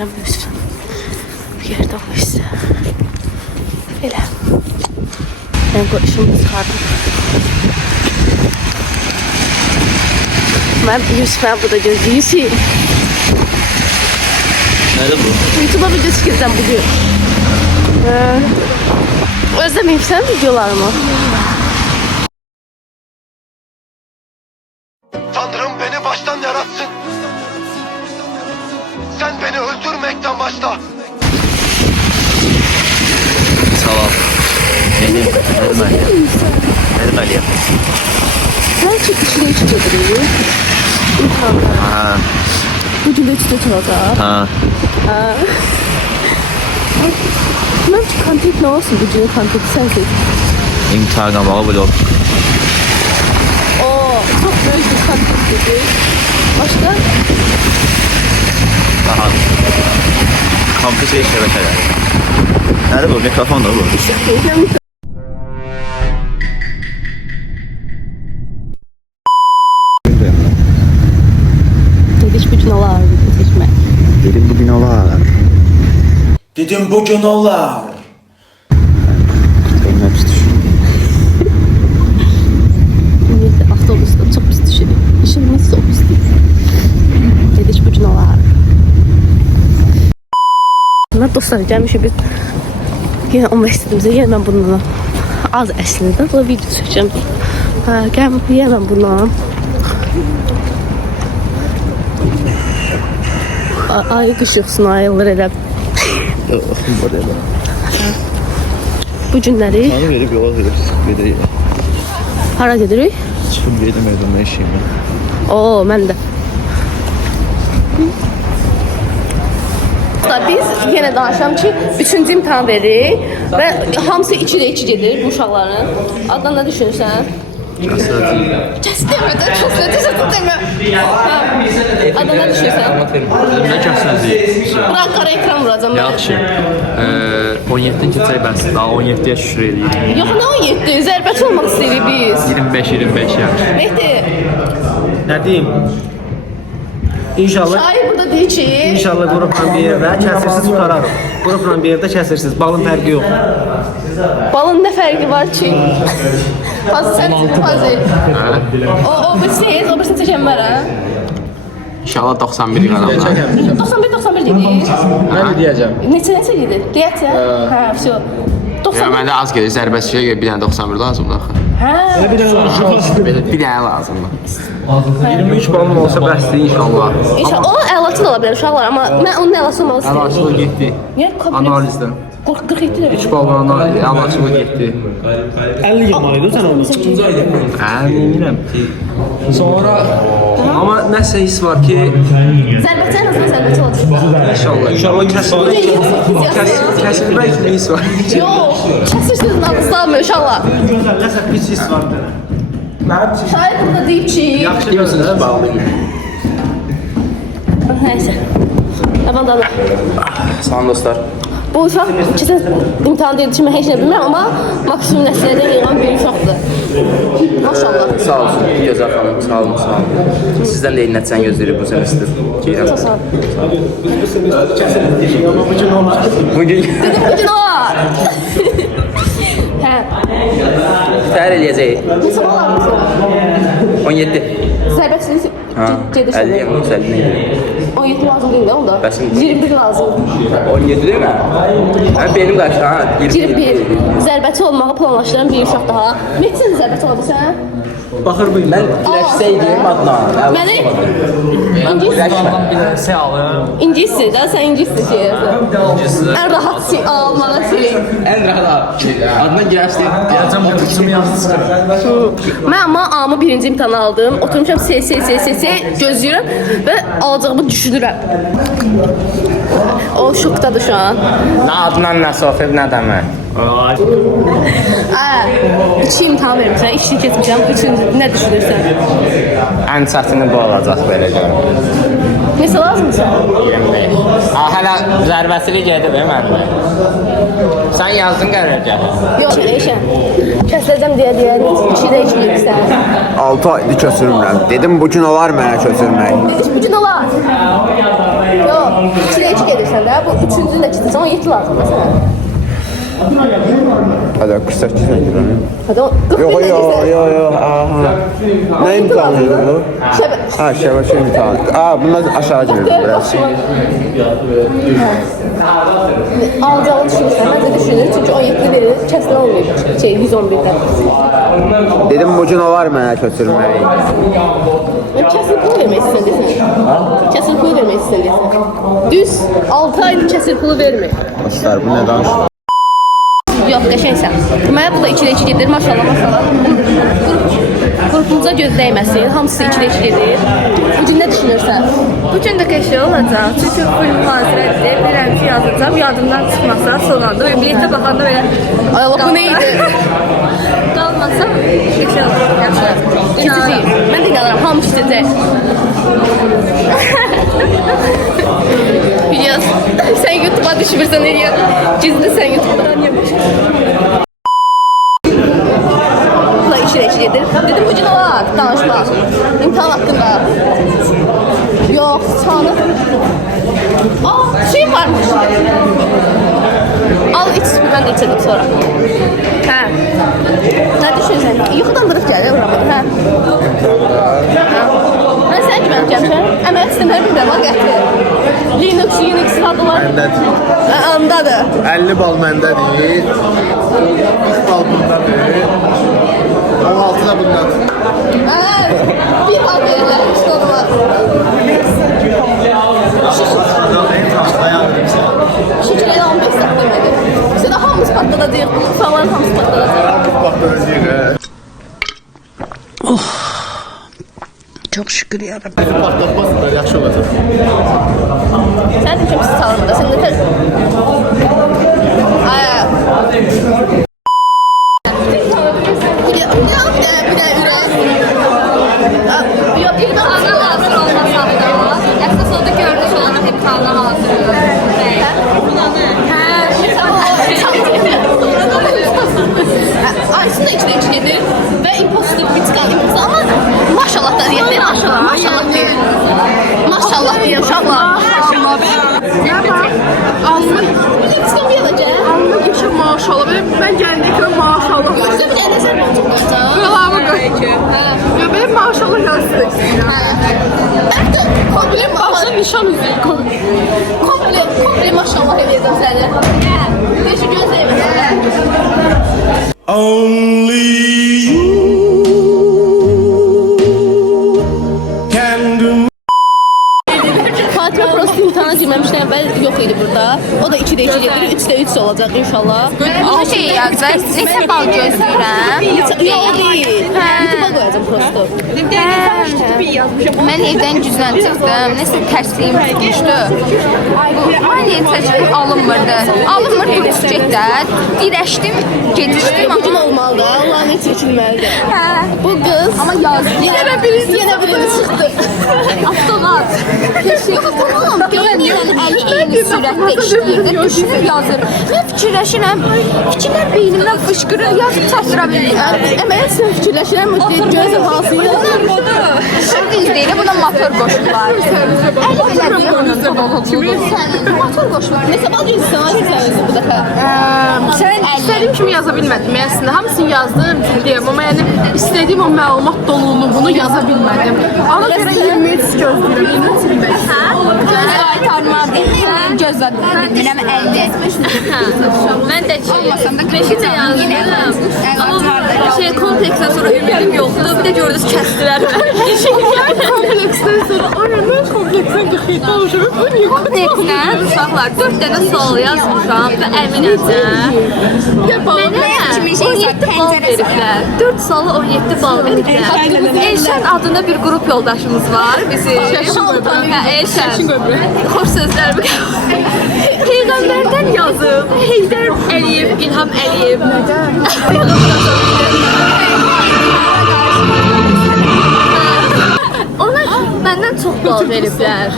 göstərəcəm Yusufun bir yerdə o hissə. Elə. Mən bu işimi çıxardım. Mən Yusuf'a burada gözləyim. Yusuf. Nədir bu? YouTube'a video çəkəcəm bugün. Özləməyibsən videolarımı? Tanrım beni baştan yaratsın. Sen beni öldürmekten başla. Sağ ol. Benim Əliyəm. Mən çox işlə içəcəkdir. İmtihanlar. Ha. Bugün də içəcək olacaq. Ha. Mən ki kontent nə olsun bugün kontent sənsin. İmtahan qabağı vlog. Çok büyük bir kontent dedi. Başka? Daha. Kompüter şəbəkələr. Nədir bu? Mikrofon da bu. Dedik bugün olar seçmək. Dedim bugün olar. Dedim bugün olar. Benim pis düşün. Neyse avtobusda çok pis düşürük. İşimiz çok pis değil. Dedik bugün olar. Bunlar dostlar gəlmişik biz. Yine 15 istədimizə yine mən bundan az əslində bu video çəkəcəm. Gəlm yine mən bundan. Ay qış yoxsun ayılır elə. Bu günləri Bana verib yola gedək. hara gedirik? Çıxıb gedim evdən işim. Oo, mən də. Biz yenə danışıram ki, 3-cü imtahan veririk və hamısı 2-2 gedir bu uşaqların. Adnan nə düşünürsən? Kəs demə də, çox sözü demə. Adnan nə düşünürsən? Nə kəsəzi? Bırak qara ekran vuracam. Yaxşı. 17-dən keçək bəs. Daha 17-yə şükür edirik. Yox, nə 17? Zərbəçi olmaq istəyirik biz. 25 yaş. Mehdi, Nə deyim? İnşallah, şair burada deyir ki, inşallah qrupla bir yerdə kəsirsiz tutaraq. Qrupla bir yerdə kəsirsiz, balın fərqi yox. balın nə fərqi var ki? Fazla sən fazla. O birisi, o birisi çəkənmər, hə? İnşallah 91 qalanlar. 91 dedi. Mən də deyəcəm. Neçə idi? Deyəcək? Hə, vəsə. Ya 90. məndə az gedir, zərbəçiyə görə bir dənə 91 lazımdır axı. Hə. Bir dənə lazımdır. 23 balım olsa bəsdir inşallah. İnşallah o əlaçı da ola bilər uşaqlar, amma mən onun əlaçı olmağı istəyirəm. Əlaçılıq getdi. Niyə? Analizdən. 47 də. 3 balına əlaçılıq getdi. 50 yamaydı sən onu. 3-cü ayda. Hə, bilmirəm. Sonra amma nəsə his var ki, Zərbəçi ən azından zərbəçi olacaq. inşallah kəsilmək kimi his var. Yox, kəsirsiniz nabızlanmıyor uşaqlar. Gözəl, nəsə pis his var. Şair burada deyib ki... Yaxşı gözəl bağlı. Nəysə. Yaman da Salam dostlar. bu uşaq keçən imtahan deyildi ki, mən heç nə bilmirəm, amma maksimum nəticələrdən yığan bir uşaqdır. Maşallah. Sağ olsun, gözəl xanım. Sağ olun. Sizdən də nəticəni gözləyirik bu semestr. Çox sağ ol. Bugün Dedim bugün olar. Hə. təhər eləyəcəyik. Neçə bal almışsın? 17. Zərbəçilik Ha, 50 gedirsən. yəmin, 50 neydi? 17 lazım değil de onda. Bəs indi? 21 lazım. 17 değil mi? Ha, benim qarşı, ha. 21. Zərbəçi olmağı planlaşdıran bir uşaq daha. Meçin zərbəçi oldu sən? Baxır bu. Mən güləşsəydim adına. Məni İngilisdir də, sən ingilisdir şey yazır. Ən rahat şey almalı şey. Ən rahat adına güləşsəydim. Deyəcəm, oturçumu yazdı. Mən amma A-mı birinci imtahan aldım. Oturmuşam S gözləyirəm və alacağımı düşünürəm. O şokdadır şu an. Nə adından nə sofib, nə demək? İki imtahan vermişsən, ikisi keçmişəm. Üçüncü nə düşünürsən? Ən çətini bu olacaq belə görürəm. Nesə lazımdır? 25. Hələ zərbəsini gedib məndə. Sən yazdın qərargahı. Yox, eşən. Kəsiləcəm deyə 2-də 2 verirsən. 6 aydır köçürmürəm. Dedim bugün olar mənə köçürmək. Dedik bugün olar. Yox, 2-də 2 gedirsən. görə bu 3-cü nəticəsi 17 lazımdır sənə. Hadi 48 nedir? Hadi o 41 Yok nəticəsi. aha. Ne imtihanıydı bu? Ha şəbəkə imtihanı. Bundan aşağı gelir biraz. Alacağını düşünürsən, mən də düşünürüm. Çünki 17 verir, kəsrə olmayıb. 111-də. Dedim bu gün olar mənə köçürməyi. Kəsir pulu vermək istəyirsən. Kəsir pulu vermək istəyirsən. Düz 6 aylık kəsir pulu vermir. Dostlar bu ne danışır? Yox, qəşəngsən. Deməli, bu da 2-də 2 gedir. Maşallah, maşallah. Qrupunuza göz dəyməsin. Hamısı 2-də 2 gedir. Bu gün nə düşünürsən? Bu gün də qəşəng olacaq. Çünki full mühazirədir. Bilirəm ki, yazacağım. Yadımdan çıxmasa sonlandı. Və biletə baxanda belə Ay, Allah, bu nə idi? qalmasa qəşəng olacaq. Yaxşı. Keçəcəyik. Mən də inanıram, hamı keçəcək. Biliyoruz. Sen YouTube'a düşmürsən Eliya. Gizli sen YouTube'dan yemiş. Bula işine edir. Dedim bu gün olar danışmaq. İmtihan haqqında. Yox, çanı. Şey varmış. Al iç, ben de içedim sonra. Hə. Nə düşünürsən? Yuxudan durub gəlir buramı, hə? Mən sənə güvənib gəlmişəm. Əməliyyat istəməni bilmirəm, ha qəti. Linux, Unix adılar. Məndədir. Andadır. 50 bal məndədir. 40 bal bundadır. 16 da bundadır. Bir bal verirlər, işte onu var. Şükür elə 15 saat demədi. Bizə də hamımız patladacaq, uşaqların hamısı patladacaq. Bak böyləcək. Çok şükür yarabbim. Patlatmasın da yaxşı olacaq. Sən də kimsin salonda? Sən nətər? Ay. Bir də ürək. Yox, bir də İmtihana hazır olmasam da, əsas odur görünüş olaraq imtihana hazırlıyorum. Aysun da içine içi gedir ve impostor bir çıkan imposter ama maşallah da diyelim. Maşallah diyelim. Maşallah diyelim uşaqlar. Alnı Bilirsən bir alacaq. geçir maşallah. Ben geldiğimde maşallah. Yoxsa bir dənə sən olacaq. Kulağımı koy. Ya benim maşallah yazdı. Mən də komple maşallah Nişan üzeri koy. komple maşallah eləyəcəm səni. Necə gözləyim. Only you can do. Fatıma prosto imtihana girməmişdən əvvəl yox idi burada. O da 2-də 2 gedir, 3-də 3 olacaq inşallah. O şey yazacaq, neçə bal gözləyirəm? Yox deyil. YouTube'a qoyacam prosto. Mən evdən güzən çıxdım, nəsə tərsliyim tutmuşdu. Maliyyət seçimi alınmırdı. Alınmır, yürüyüşcəkdə. Dirəşdim, gedişdim. Bugün olmalı, Allah'ın hiç seçilməlidir. Bu qız Amma yazdım. yenə birini çıxdı. Avtomat. Yox, tamam. Beyninin əli eyni sürətdə işləyir, düşünür, yazır. Mən fikirləşirəm, fikirlər beynimdən fışqırır, yazıb çatdıra bilmirəm. Əməliyyat sən fikirləşirəm, gözüm hansı yazılır. Şimdi izləyirəm, buna motor qoşurlar. Əli belə deyir, motor qoşurlar. Neçə bal gözləyirsən, hansı sənəsi bu dəfə? Sen istediğim kimi yazabilmedim. Aslında hamısını yazdım diyeyim ama yani istediğim o məlumat doluluğunu yazabilmedim. Ona göre 23 gözlüyorum. 25. Göz qaytarmaq deyil, göz bilmirəm 50. Mən də beşinci yazdım. Amma şey kompleksdən sonra ümidim yoxdur. Bir də gördünüz kəsdilər. Kompleksten sonra aynen kompleksten kıyıda oluşurum. Bu niye Kompleksdən uşaqlar 4 dənə sual yazmışam və əminəm də. Mənə 17 bal veriblər. 4 suala 17 bal veriblər. Elşən adında bir qrup yoldaşımız var bizim. Elşən. Xoş sözlər bu. Peyğəmbərdən yazıb. Heydər Əliyev, İlham Əliyev. Ona məndən çox bal veriblər.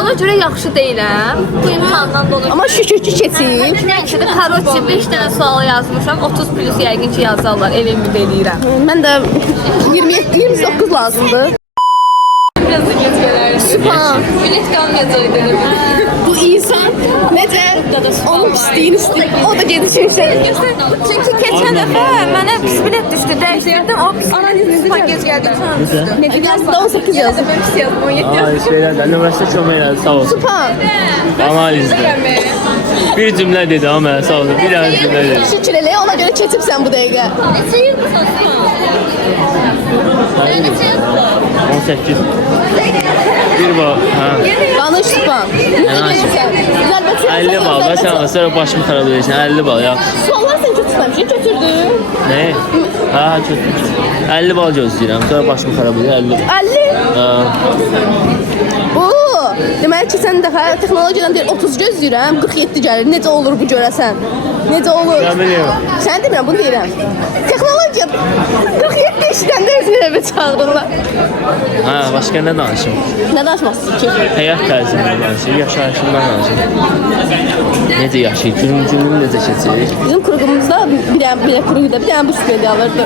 Ona görə yaxşı deyiləm. Bu imtahandan dolayı. Amma şükür ki keçib. Nəsə də korotçi 5 dənə sual yazmışam. 30 plus yəqin ki yazarlar. Elə ümid eləyirəm. Mən də 29 lazımdır. Yazı gecələr. Sübhan. Bilet qalmayacaq dedim. Bu insan Necə? Onun pisliyin üstü. O da gedəcək. Çünki keçən dəfə mənə pis bilet düşdü. Dəyişdirdim. O pis bilet paket gəldi. Ne bilirsən? 18 yazdım. Pis yazdım 17 yazdım. Ay şeylerden üniversite kömək elədi sağ olsun. Süpan. Analizdə. Bir cümlə dedi ama mənə sağ olsun. Bir dənə cümlə dedi. Şükür elə, ona görə keçibsən bu dəqiqə. Neçə il bu satın? 18. Bir bal. Ha. Danış Süpan. Necə gedirsən? Zəlbəti 50 bal. Ben sana sonra başımı xarab edəcəksən. 50 bal ya. Suallar sən götürməmişsin, götürdün. Ne? Ha çok. 50 bal gözləyirəm. Sonra başımı xarab edir 50 bal. 50. Ha. Oo, deməli keçən dəfə texnologiyadan deyir 30 gözləyirəm, 47 gəlir. Necə olur bu görəsən? Necə olur? Mən bilmirəm. Sən demirəm, bunu deyirəm. Texnologiya 47 işləndə özünə evə çağırırlar. Ha, başqa nə danışım? Nə danışmazsın ki? Həyat tərzindən danışır, yaşayışından danışır. Necə yaşayır, günüm necə keçir? Bizim kurğumuzda bir dənə kurğuda bir dənə bu süpedi alırdı.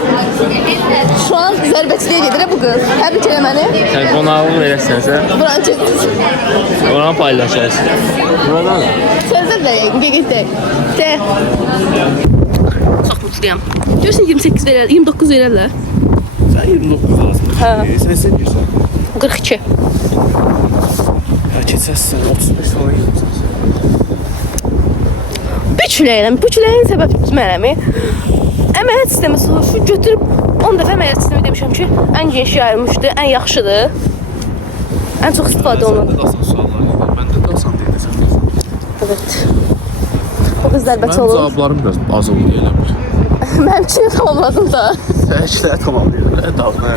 Şu an zərbəçiliyə gedir bu qız. Təbrik elə məni. Sən qonaqlıq verəsənsə, Buranı çək. oranı paylaşarsın. Buradan Sözdə də gedək. De. Çox mutluyam. Görürsən 28 verər, 29 verərlər. Sən 29 lazım. Hə. Sən istəyirsən. 42. Ya keçəsən 35 sonra gəlirsən. Bu küləyin səbəbi mənəmi. Əməliyyat sistemi soruşu götürüb 10 dəfə əməliyyat sistemi demişəm ki, ən geniş yayılmışdır, ən yaxşıdır. Ən çox istifadə olunur. Məndə də asan suallar var. Məndə də asan deyilsən. Evet. O qız zərbəçi Mənim olur. cavablarım biraz az oldu eləmir. Mənim üçün tamamladım da. Səhərçilər tamamlayır. Dalma.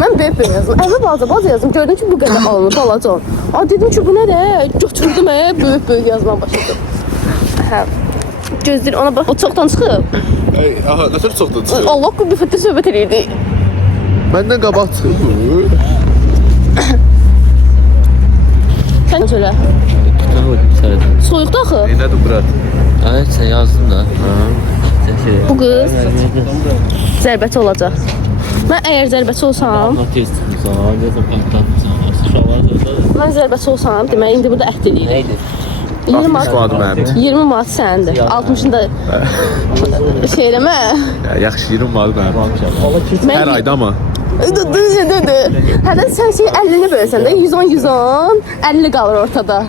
Mən böyük yazdım. Əvvəl balaca yazdım. Gördüm ki, bu qədər alınır, balaca. Aa, dedim ki, bu nə də? Götürdüm, böyük yazmaya başladım. Hə. Gözlər ona bax. O çoxdan çıxıb. Aha, nə tür çoxdur çıxır? Allah qubbi fıtır söhbət edirdi. Məndən qabaq çıxır bu. Sən söylə. tutan koydum sərədən. Soyuqda axı. Nədir bura? Evet, sen yazdın da. Bu qız zərbəçi olacaq. Mən əgər zərbəçi olsam, mən zərbəçi olsam, deməli indi burada əhd eləyir. Neydi? 20 manat. Suadı mənimdir. 20 manat sənindir. 60'ını da şey eləmə. Yaxşı 20 manat mənim. Mən Hər ayda mı? Düzdür. Hələ sən şey 50-ni bölsən də 110, 50 qalır ortada.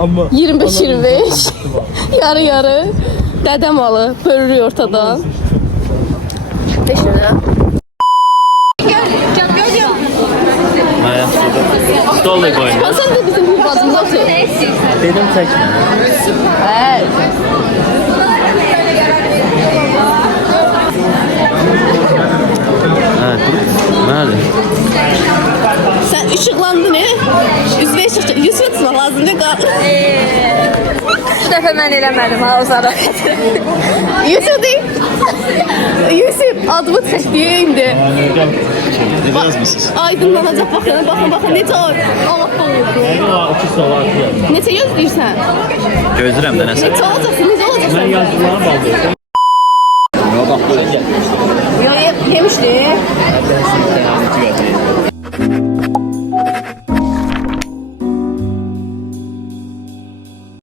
Amma 25. Yarı. Dədə malı bölürük ortadan. Teşekkürler. Maya stol da koyun. Ha, sen de bizim hürbazımıza otur. Dedim çəkmə. Evet. Hə, nədir? Sen ışıklandın he? Üzüne ışık. Yüzüne tutmak lazım ne kadar? Bu dəfə mən eləmədim ha o zarafat. Yusuf değil. Yusuf adımı çektiği indi. Biraz mısınız? Aydınlanacak bakın. Ne çağır? Allah korusun. 2 saat yazdım. Ne gözləyirsən? Gözləyirəm də nəsə. Ne olacaksın? Necə olacaksın? Mən yazdıqlarına bağlıyorum. Yo, yemişdi. Ben sizin interneti götüreyim.